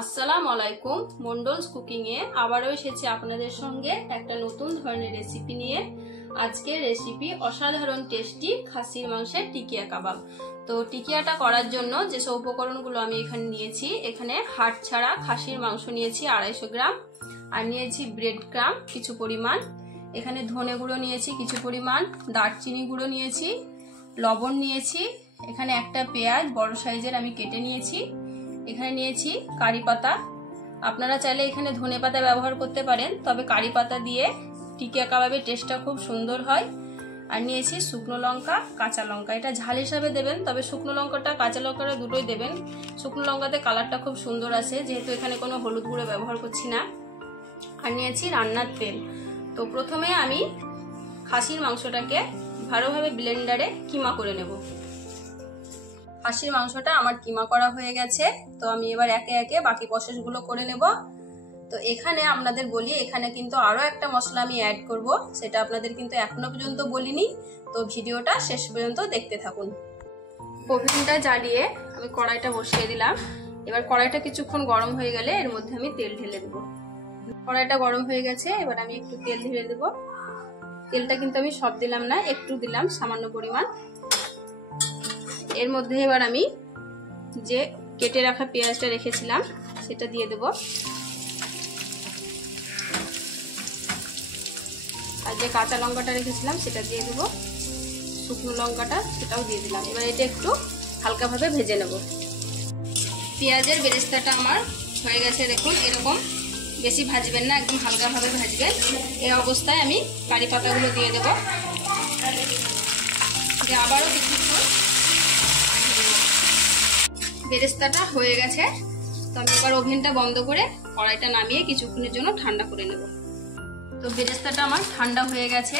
আসসালামু আলাইকুম। মন্ডলস কুকিং এ আবারও এসেছি আপনাদের সঙ্গে একটা নতুন ধরনের রেসিপি নিয়ে। আজকের রেসিপি অসাধারণ টেস্টি খাসির মাংসের টিকিয়া কাবাব। তো টিকিয়াটা করার জন্য যেসব উপকরণগুলো আমি এখানে নিয়েছি, এখানে হাড় ছাড়া খাসির মাংস নিয়েছি 250 গ্রাম, আর নিয়েছি ব্রেড ক্রাম্ব কিছু পরিমাণ, এখানে ধনে গুঁড়ো নিয়েছি কিছু পরিমাণ, দারচিনি গুঁড়ো নিয়েছি, লবণ নিয়েছি, এখানে একটা পেঁয়াজ বড় সাইজের আমি কেটে নিয়েছি, এখানে নিয়েছি কারি পাতা। আপনারা চাইলে এখানে ধনে পাতা ব্যবহার করতে পারেন, তবে কারি পাতা দিয়ে টিকিয়া কাবাবের টেস্টটা খুব সুন্দর হয়। আর নিয়েছি শুকনো লঙ্কা, কাঁচা লঙ্কা। এটা ঝাল হিসাবে দেবেন, তবে শুকনো লঙ্কাটা কাঁচা লঙ্কাটা দুটোই দেবেন। শুকনো লঙ্কাতে কালারটা খুব সুন্দর আসে, যেহেতু এখানে কোনো হলুদ গুঁড়ো ব্যবহার করছি না। আর নিয়েছি রান্নার তেল। তো প্রথমে আমি খাসির মাংসটাকে ভালোভাবে ব্লেন্ডারে কিমা করে নেব। খাসির মাংসটা আমার কিমা করা হয়ে গেছে, তো আমি এবার একে একে বাকি প্রসেসগুলো করে নেব। তো এখানে আপনাদের বলি, এখানে কিন্তু আরো একটা মশলা আমি অ্যাড করব, সেটা আপনাদের কিন্তু এখনো পর্যন্ত বলিনি। তো ভিডিওটা শেষ পর্যন্ত দেখতে থাকুন। ওভেনটা জ্বালিয়ে আমি কড়াইটা বসিয়ে দিলাম। এবার কড়াইটা কিছুক্ষণ গরম হয়ে গেলে এর মধ্যে আমি তেল ঢেলে দেবো। কড়াইটা গরম হয়ে গেছে, এবার আমি একটু তেল ঢেলে দেবো। তেলটা কিন্তু আমি সব দিলাম না, একটু দিলাম সামান্য পরিমাণ। এর মধ্যে এবার আমি যে কেটে রাখা পেঁয়াজটা রেখেছিলাম সেটা দিয়ে দেব, আর যে কাঁচা লঙ্কাটা রেখেছিলাম সেটা দিয়ে দেব, শুকনো লঙ্কাটা সেটাও দিয়ে দিলাম। এবার এটা একটু হালকাভাবে ভেজে নেব। পেঁয়াজের বেরেস্তাটা আমার হয়ে গেছে, দেখুন এরকম বেশি ভাজবেন না, একদম হালকাভাবে ভাজবেন। এই অবস্থায় আমি কারি পাতাগুলো দিয়ে দেব, আবারও কিছুক্ষণ। বেরেস্তাটা হয়ে গেছে, তো আমি এবার ওভেনটা বন্ধ করে কড়াইটা নামিয়ে কিছুক্ষণের জন্য ঠান্ডা করে নেব। তো বেরেস্তাটা আমার ঠান্ডা হয়ে গেছে,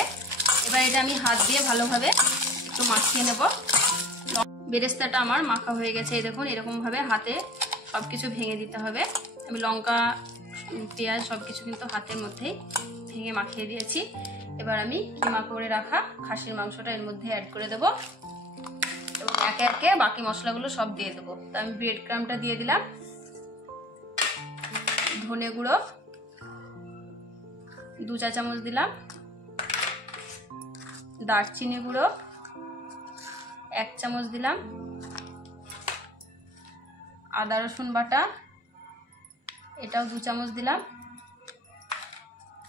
এবার এটা আমি হাত দিয়ে ভালোভাবে একটু মাখিয়ে নেব। বেরেস্তাটা আমার মাখা হয়ে গেছে, এই দেখুন এরকম ভাবে হাতে সবকিছু ভেঙে দিতে হবে। আমি লঙ্কা, পেঁয়াজ সবকিছু কিন্তু হাতের মধ্যেই ভেঙে মাখিয়ে দিয়েছি। এবার আমি কিমা করে রাখা খাসির মাংসটা এর মধ্যে অ্যাড করে দেবো এবং একে একে বাকি মশলাগুলো সব দিয়ে দেবো। তো আমি ব্রেড ক্রাম্বটা দিয়ে দিলাম, ধনে গুঁড়ো 2 চা চামচ দিলাম, দারচিনি গুঁড়ো 1 চামচ দিলাম, আদা রসুন বাটা এটাও 2 চামচ দিলাম,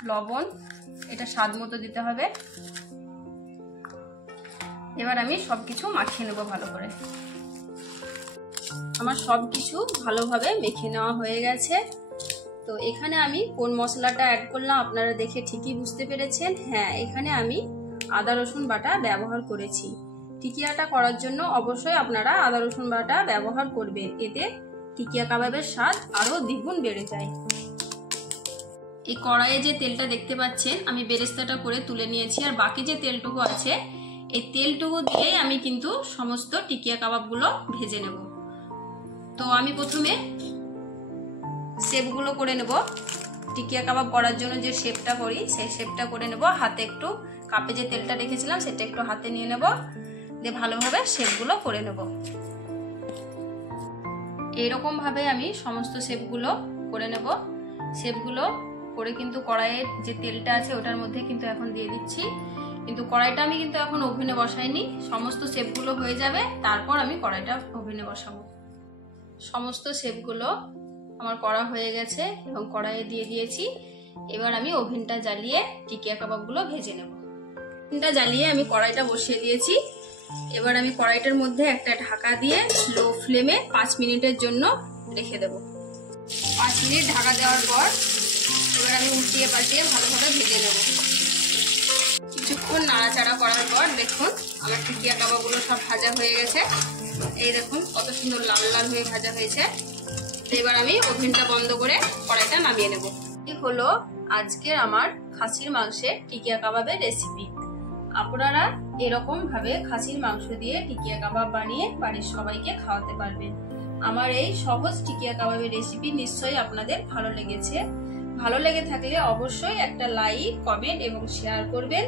লবণ এটা স্বাদ মতো দিতে হবে। এবার আমি সবকিছু মাখিয়ে নেব ভালো করে। আমার সবকিছু ভালোভাবে মেখে নেওয়া হয়ে গেছে। তো এখানে আমি কোন মশলাটা অ্যাড করলাম আপনারা দেখে ঠিকই বুঝতে পেরেছেন। হ্যাঁ, এখানে আমি আদা রসুন বাটা ব্যবহার করেছি। টিকিয়াটা করার জন্য অবশ্যই আপনারা আদা রসুন বাটা ব্যবহার করবেন, এতে টিকিয়া কাবাবের স্বাদ আরো দ্বিগুণ বেড়ে যায়। এই কড়াইয়ে যে তেলটা দেখতে পাচ্ছেন আমি বেরেস্তাটা করে তুলে নিয়েছি, আর বাকি যে তেলটুকু আছে এই তেলটুকু দিয়েই আমি কিন্তু সমস্ত টিকিয়া কাবাবগুলো ভেজে নেব। তো আমি প্রথমে শেপগুলো করে নেব। টিকিয়া কাবাব করার জন্য যে শেপটা করি সেই শেপটা করে নেব। হাতে একটু কাপে যে তেলটা রেখেছিলাম সেটা একটু হাতে নিয়ে নেব, দিয়ে ভালোভাবে শেপগুলো করে নেব। এইরকম ভাবে আমি সমস্ত শেপগুলো করে নেব। শেপগুলো করে কিন্তু কড়াইয়ের যে তেলটা আছে ওটার মধ্যে কিন্তু এখন দিয়ে দিচ্ছি, কিন্তু কড়াইটা আমি কিন্তু এখন ওভেনে বসাইনি। সমস্ত শেপগুলো হয়ে যাবে, তারপর আমি কড়াইটা ওভেনে বসাবো। সমস্ত শেপগুলো আমার করা হয়ে গেছে এবং কড়াইয়ে দিয়ে দিয়েছি। এবার আমি ওভেনটা জ্বালিয়ে টিকিয়া কাবাবগুলো ভেজে নেব। ওভেনটা জ্বালিয়ে আমি কড়াইটা বসিয়ে দিয়েছি। এবার আমি কড়াইটার মধ্যে একটা ঢাকা দিয়ে লো ফ্লেমে 5 মিনিটের জন্য রেখে দেব। 5 মিনিট ঢাকা দেওয়ার পর এবার আমি উল্টিয়ে পাল্টিয়ে ভালোভাবে ভেজে নেব। কিছুক্ষণ নাড়াচাড়া করার পর দেখুন আমার টিকিয়া কাবাবগুলো সব ভাজা হয়ে গেছে। এই দেখুন কত সুন্দর লাল লাল হয়ে ভাজা হয়েছে। এবার আমি ওভেনটা বন্ধ করে কড়াইটা নামিয়ে নেব। এই হলো আজকের আমার খাসির মাংসের টিকিয়া কাবাবের রেসিপি। আপনারা এরকম ভাবে খাসির মাংস দিয়ে টিকিয়া কাবাব বানিয়ে বাড়ির সবাইকে খাওয়াতে পারবেন। আমার এই সহজ টিকিয়া কাবাবের রেসিপি নিশ্চয়ই আপনাদের ভালো লেগেছে। ভালো লেগে থাকলে অবশ্যই একটা লাইক, কমেন্ট এবং শেয়ার করবেন।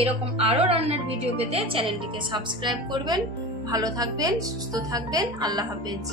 এরকম আরো রান্নার ভিডিও পেতে চ্যানেলটিকে সাবস্ক্রাইব করবেন। ভালো থাকবেন, সুস্থ থাকবেন। আল্লাহ হাফেজ।